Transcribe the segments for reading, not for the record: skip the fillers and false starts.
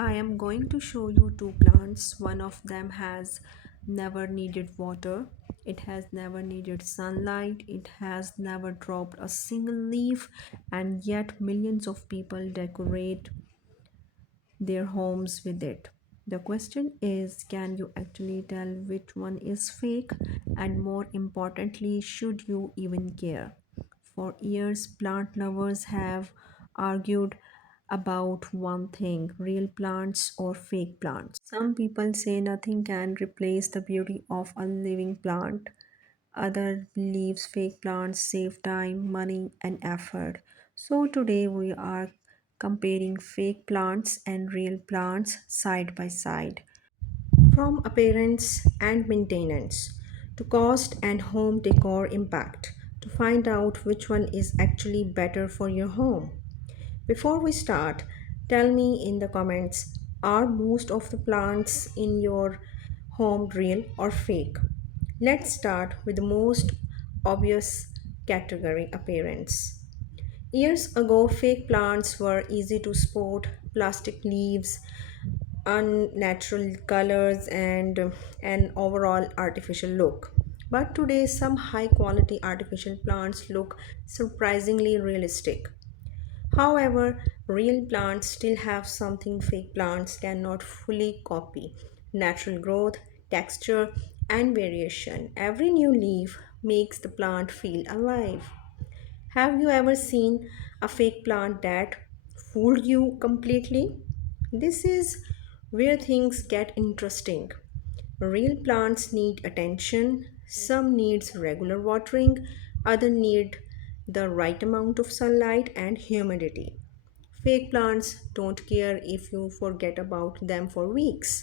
I am going to show you two plants. One of them has never needed water. It has never needed sunlight. It has never dropped a single leaf, and yet millions of people decorate their homes with it. The question is, can you actually tell which one is fake? And more importantly, should you even care? For years, plant lovers have argued about one thing: real plants or fake plants. Some people say nothing can replace the beauty of a living plant. Other believes fake plants save time, money, and effort. So today we are comparing fake plants and real plants side by side. From appearance and maintenance to cost and home decor impact to find out which one is actually better for your home. Before we start, tell me in the comments, are most of the plants in your home real or fake? Let's start with the most obvious category: appearance. Years ago, fake plants were easy to spot: plastic leaves, unnatural colors, and an overall artificial look. But today, some high quality artificial plants look surprisingly realistic. However, real plants still have something fake plants cannot fully copy: natural growth, texture, and variation. Every new leaf makes the plant feel alive. Have you ever seen a fake plant that fooled you completely? This is where things get interesting. Real plants need attention. Some needs regular watering, other need the right amount of sunlight and humidity. Fake plants don't care if you forget about them for weeks.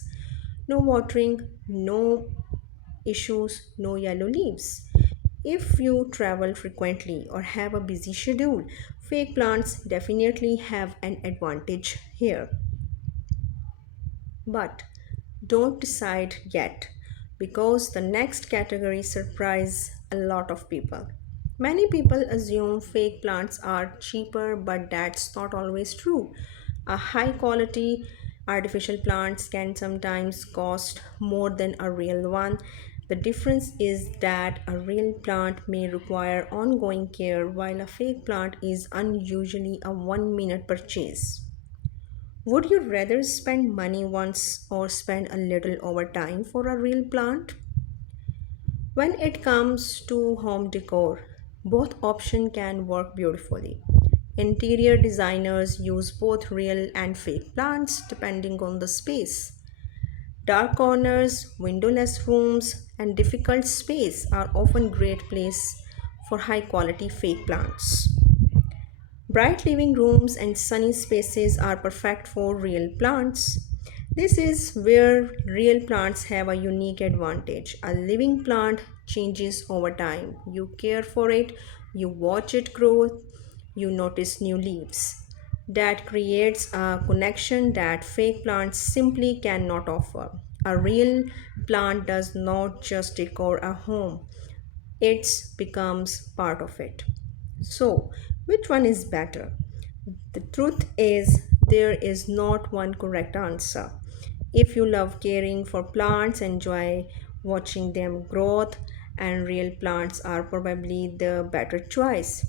No watering, no issues, no yellow leaves. If you travel frequently or have a busy schedule, fake plants definitely have an advantage here. But don't decide yet, because the next category surprise a lot of people. Many people assume fake plants are cheaper, but that's not always true. A high quality artificial plants can sometimes cost more than a real one. The difference is that a real plant may require ongoing care, while a fake plant is unusually a 1 minute purchase. Would you rather spend money once or spend a little over time for a real plant? When it comes to home decor, both options can work beautifully. Interior designers use both real and fake plants depending on the space. Dark corners, windowless rooms, and difficult space are often great place for high quality fake plants. Bright living rooms and sunny spaces are perfect for real plants. This is where real plants have a unique advantage. A living plant changes over time. You care for it, you watch it grow, you notice new leaves. That creates a connection that fake plants simply cannot offer. A real plant does not just decor a home, it becomes part of it. So, which one is better? The truth is, there is not one correct answer. If you love caring for plants, enjoy watching them grow, and real plants are probably the better choice.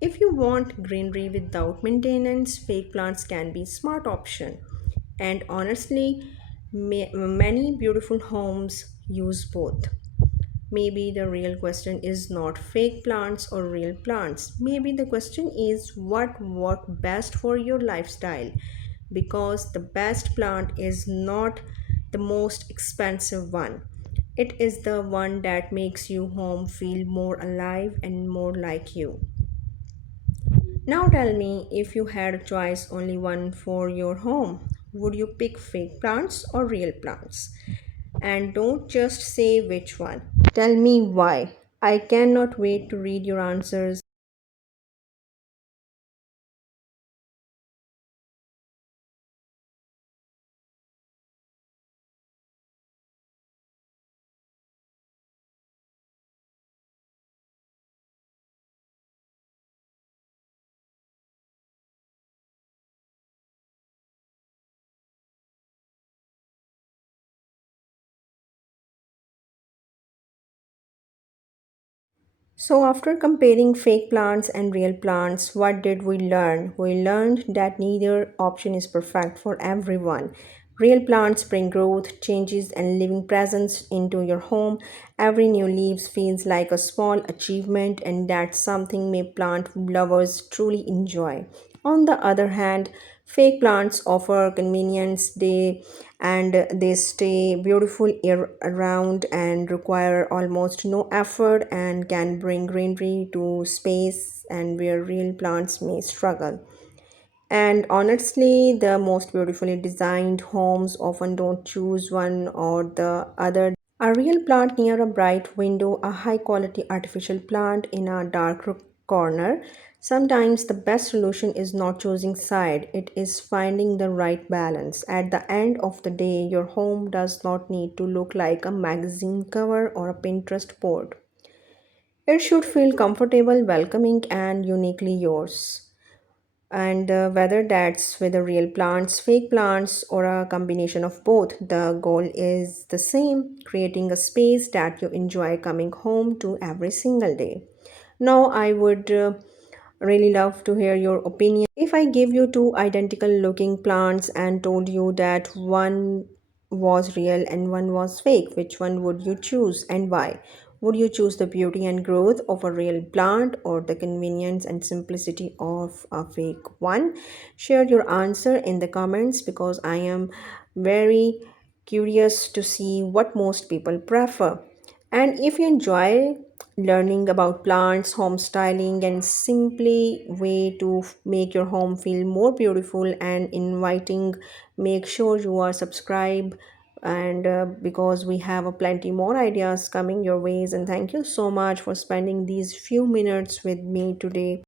If you want greenery without maintenance, fake plants can be smart option. And honestly, many beautiful homes use both. Maybe the real question is not fake plants or real plants. Maybe the question is what works best for your lifestyle. Because the best plant is not the most expensive one. It is the one that makes your home feel more alive and more like you. Now tell me, if you had a choice only one for your home, would you pick fake plants or real plants? And don't just say which one. Tell me why. I cannot wait to read your answers. So, after comparing fake plants and real plants, what did we learn? We learned that neither option is perfect for everyone. Real plants bring growth, changes, and living presence into your home. Every new leaf feels like a small achievement, and that's something may plant lovers truly enjoy. On the other hand, fake plants offer convenience they stay beautiful year around and require almost no effort and can bring greenery to space and where real plants may struggle. And honestly, the most beautifully designed homes often don't choose one or the other. A real plant near a bright window, a high quality artificial plant in a dark corner. Sometimes the best solution is not choosing side, it is finding the right balance. At the end of the day, your home does not need to look like a magazine cover or a Pinterest board. It should feel comfortable, welcoming, and uniquely yours. And whether that's with the real plants, fake plants, or a combination of both, the goal is the same, creating a space that you enjoy coming home to every single day. Now, I would really love to hear your opinion. If I give you two identical looking plants and told you that one was real and one was fake, which one would you choose and why? Would you choose the beauty and growth of a real plant or the convenience and simplicity of a fake one? Share your answer in the comments because I am very curious to see what most people prefer. And if you enjoy learning about plants, home styling, and simply way to make your home feel more beautiful and inviting, make sure you are subscribed and because we have a plenty more ideas coming your ways. And thank you so much for spending these few minutes with me today.